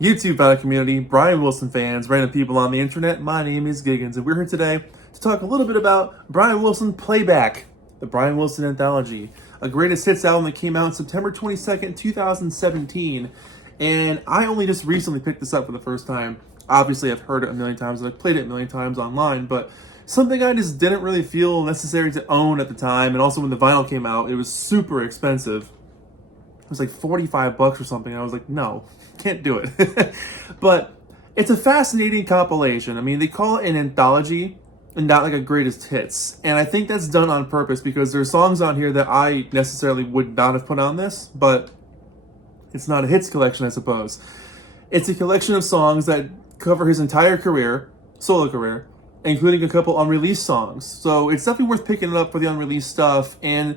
YouTube battle community, Brian Wilson fans, random people on the internet, my name is Giggens, and we're here today to talk a little bit about Brian Wilson Playback, the Brian Wilson Anthology, a greatest hits album that came out September 22nd, 2017, and I only just recently picked this up for the first time. Obviously, I've heard it a million times, and I've played it a million times online, but something I just didn't really feel necessary to own at the time, and also when the vinyl came out, it was super expensive. It was like 45 bucks or something. I was like, no, can't do it. But it's a fascinating compilation. I mean, they call it an anthology and not like a greatest hits. And I think that's done on purpose because there's songs on here that I necessarily would not have put on this, but it's not a hits collection, I suppose. It's a collection of songs that cover his entire career, solo career, including a couple unreleased songs. So it's definitely worth picking it up for the unreleased stuff. And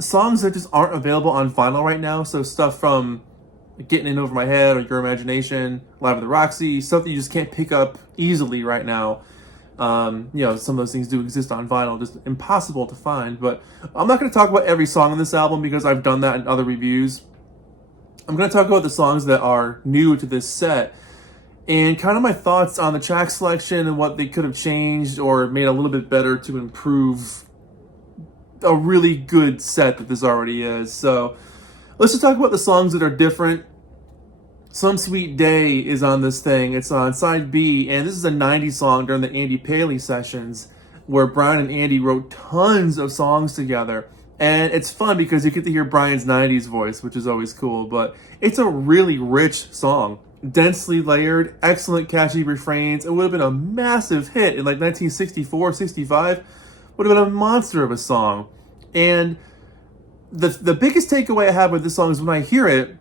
songs that just aren't available on vinyl right now, so stuff from Getting In Over My Head or Your Imagination, Live at the Roxy, stuff that you just can't pick up easily right now. Some of those things do exist on vinyl, just impossible to find. But I'm not going to talk about every song on this album because I've done that in other reviews. I'm going to talk about the songs that are new to this set and kind of my thoughts on the track selection and what they could have changed or made a little bit better to improve a really good set that this already is. So let's just talk about the songs that are different. Some Sweet Day is on this thing. It's on side B, and this is a 90s song during the Andy Paley sessions where Brian and Andy wrote tons of songs together. And it's fun because you get to hear Brian's 90s voice, which is always cool, but it's a really rich song. Densely layered, excellent catchy refrains. It would have been a massive hit in like 1964, 65. Would have been a monster of a song. And the biggest takeaway I have with this song is when I hear it,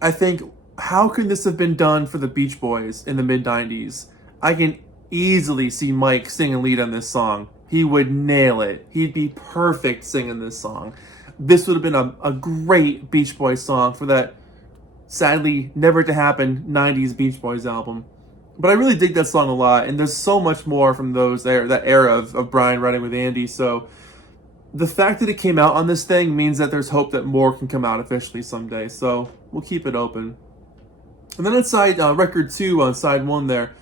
I think, how can this have been done for the Beach Boys in the mid-90s? I can easily see Mike singing lead on this song. He would nail it. He'd be perfect singing this song. This would have been a great Beach Boys song for that sadly never to happen 90s Beach Boys album. But I really dig that song a lot, and there's so much more from that era of Brian writing with Andy. So the fact that it came out on this thing means that there's hope that more can come out officially someday. So we'll keep it open. And then inside record 2 on side 1 there,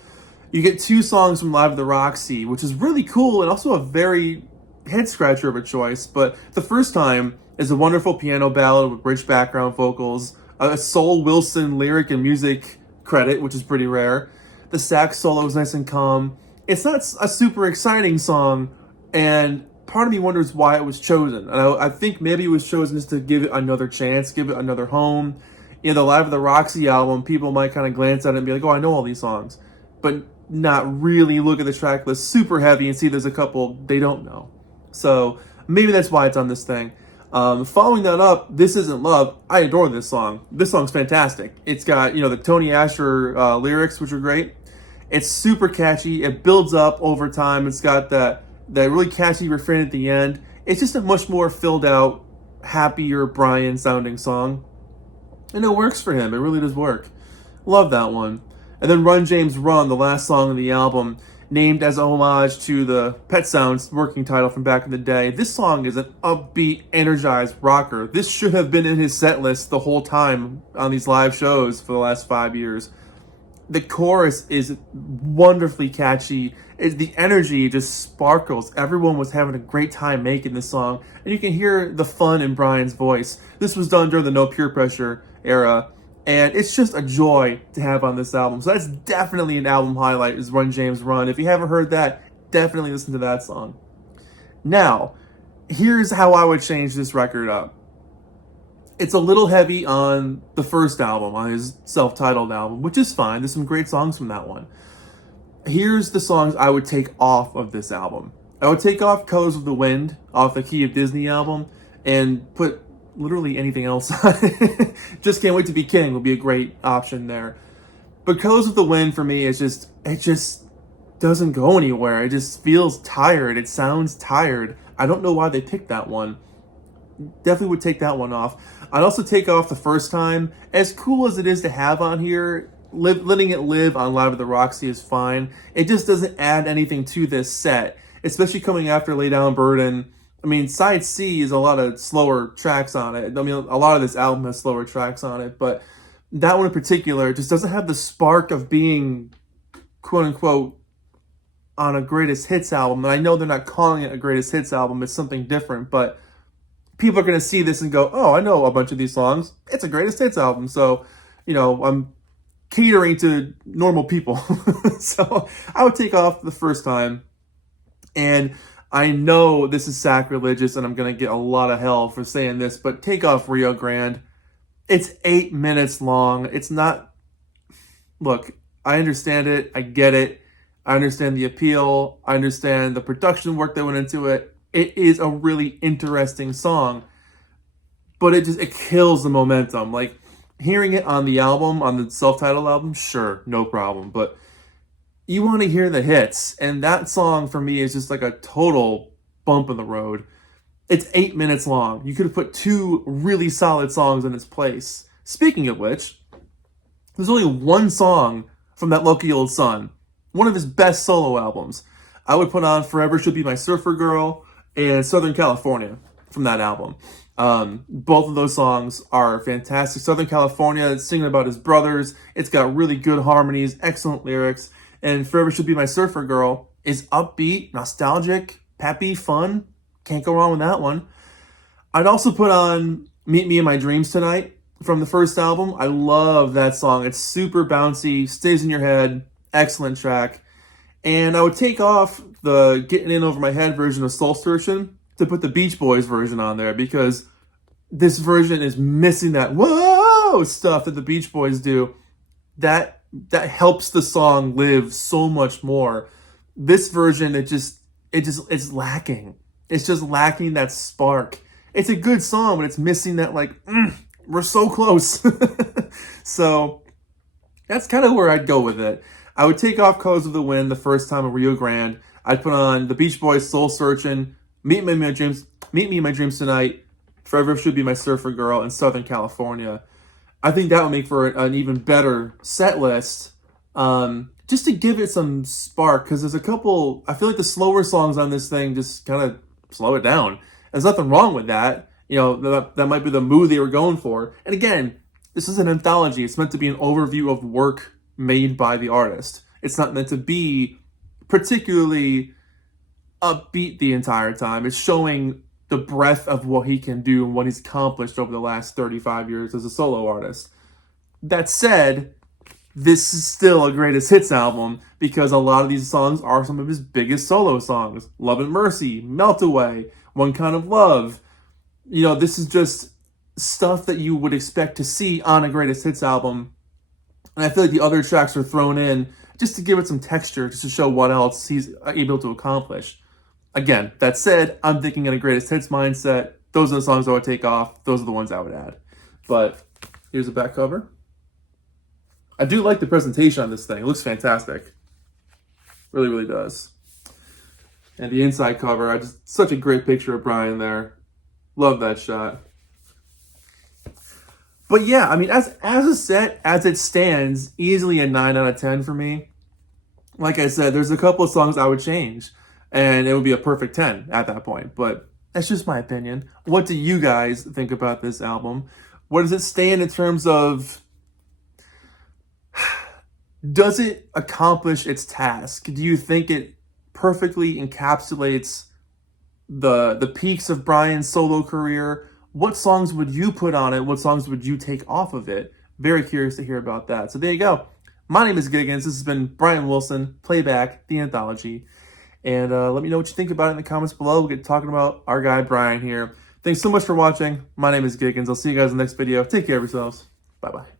you get 2 songs from Live at the Roxy, which is really cool and also a very head scratcher of a choice. But the first time is a wonderful piano ballad with rich background vocals, a Soul Wilson lyric and music credit, which is pretty rare. The sax solo is nice and calm. It's not a super exciting song, and part of me wonders why it was chosen. And I think maybe it was chosen just to give it another chance, give it another home. The Live at the Roxy album, people might kind of glance at it and be like, oh, I know all these songs, but not really look at the track list super heavy and see there's a couple they don't know. So maybe that's why it's on this thing. Following that up, This Isn't Love. I adore this song. This song's fantastic. It's got, the Tony Asher lyrics, which are great. It's super catchy. It builds up over time. It's got that really catchy refrain at the end. It's just a much more filled out, happier Brian sounding song. And it works for him. It really does work. Love that one. And then Run James Run, the last song of the album, named as a homage to the Pet Sounds working title from back in the day. This song is an upbeat, energized rocker. This should have been in his set list the whole time on these live shows for the last 5 years. The chorus is wonderfully catchy. The energy just sparkles. Everyone was having a great time making this song. And you can hear the fun in Brian's voice. This was done during the No Peer Pressure era. And it's just a joy to have on this album. So that's definitely an album highlight, is Run James Run. If you haven't heard that, definitely listen to that song. Now, here's how I would change this record up. It's a little heavy on the first album, on his self-titled album, which is fine. There's some great songs from that one. Here's the songs I would take off of this album. I would take off Colors of the Wind off the Key of Disney album and put literally anything else on it. Just Can't Wait to Be King would be a great option there. But Colors of the Wind for me is it just doesn't go anywhere. It just feels tired. It sounds tired. I don't know why they picked that one. Definitely would take that one off. I'd also take off The First Time. As cool as it is to have on here, letting it live on Live at the Roxy is fine. It just doesn't add anything to this set, especially coming after Lay Down Burden. I mean, side C is a lot of slower tracks on it. I mean, a lot of this album has slower tracks on it, but that one in particular just doesn't have the spark of being, quote unquote, on a greatest hits album. And I know they're not calling it a greatest hits album, it's something different, but people are going to see this and go, oh, I know a bunch of these songs. It's a greatest hits album. So, I'm catering to normal people. So I would take off the first time. And I know this is sacrilegious and I'm going to get a lot of hell for saying this, but take off Rio Grande. It's 8 minutes long. It's not, look, I understand it. I get it. I understand the appeal. I understand the production work that went into it. It is a really interesting song, but it kills the momentum. Like, hearing it on the album, on the self-titled album, sure, no problem. But you want to hear the hits, and that song for me is just like a total bump in the road. It's 8 minutes long. You could have put 2 really solid songs in its place. Speaking of which, there's only one song from That Lucky Old Sun, one of his best solo albums. I would put on Forever Should Be My Surfer Girl and Southern California from that album. Both of those songs are fantastic. Southern California, it's singing about his brothers. It's got really good harmonies, excellent lyrics. And Forever Should Be My Surfer Girl is upbeat, nostalgic, peppy, fun. Can't go wrong with that one. I'd also put on Meet Me in My Dreams Tonight from the first album. I love that song. It's super bouncy, stays in your head, excellent track. And I would take off the Getting In Over My Head version of Soul Searching to put the Beach Boys version on there, because this version is missing that whoa stuff that the Beach Boys do. That helps the song live so much more. This version, it's lacking. It's just lacking that spark. It's a good song, but it's missing that, like, we're so close. So that's kind of where I'd go with it. I would take off Colors of the Wind the first time at Rio Grande. I'd put on the Beach Boys' Soul Searching, Meet Me in My Dreams Tonight, Forever Should Be My Surfer Girl, and Southern California. I think that would make for an even better set list, just to give it some spark, because there's a couple, I feel like the slower songs on this thing just kind of slow it down. There's nothing wrong with that. That might be the mood they were going for. And again, this is an anthology. It's meant to be an overview of work made by the artist. It's not meant to be particularly upbeat the entire time. It's showing the breadth of what he can do and what he's accomplished over the last 35 years as a solo artist. That said, this is still a greatest hits album, because a lot of these songs are some of his biggest solo songs. Love and Mercy, Melt Away, One Kind of Love. This is just stuff that you would expect to see on a greatest hits album. And I feel like the other tracks are thrown in just to give it some texture, just to show what else he's able to accomplish. Again, that said, I'm thinking in a greatest hits mindset. Those are the songs I would take off. Those are the ones I would add. But here's the back cover. I do like the presentation on this thing. It looks fantastic. Really, really does. And the inside cover, such a great picture of Brian there. Love that shot. But yeah, I mean, as a set, as it stands, easily a 9 out of 10 for me. Like I said, there's a couple of songs I would change, and it would be a perfect 10 at that point. But that's just my opinion. What do you guys think about this album? Where does it stand in terms of, does it accomplish its task? Do you think it perfectly encapsulates the peaks of Brian's solo career? What songs would you put on it? What songs would you take off of it? Very curious to hear about that. So there you go. My name is Giggens. This has been Brian Wilson, Playback, the Anthology. And let me know what you think about it in the comments below. We'll get talking about our guy Brian here. Thanks so much for watching. My name is Giggens. I'll see you guys in the next video. Take care of yourselves. Bye-bye.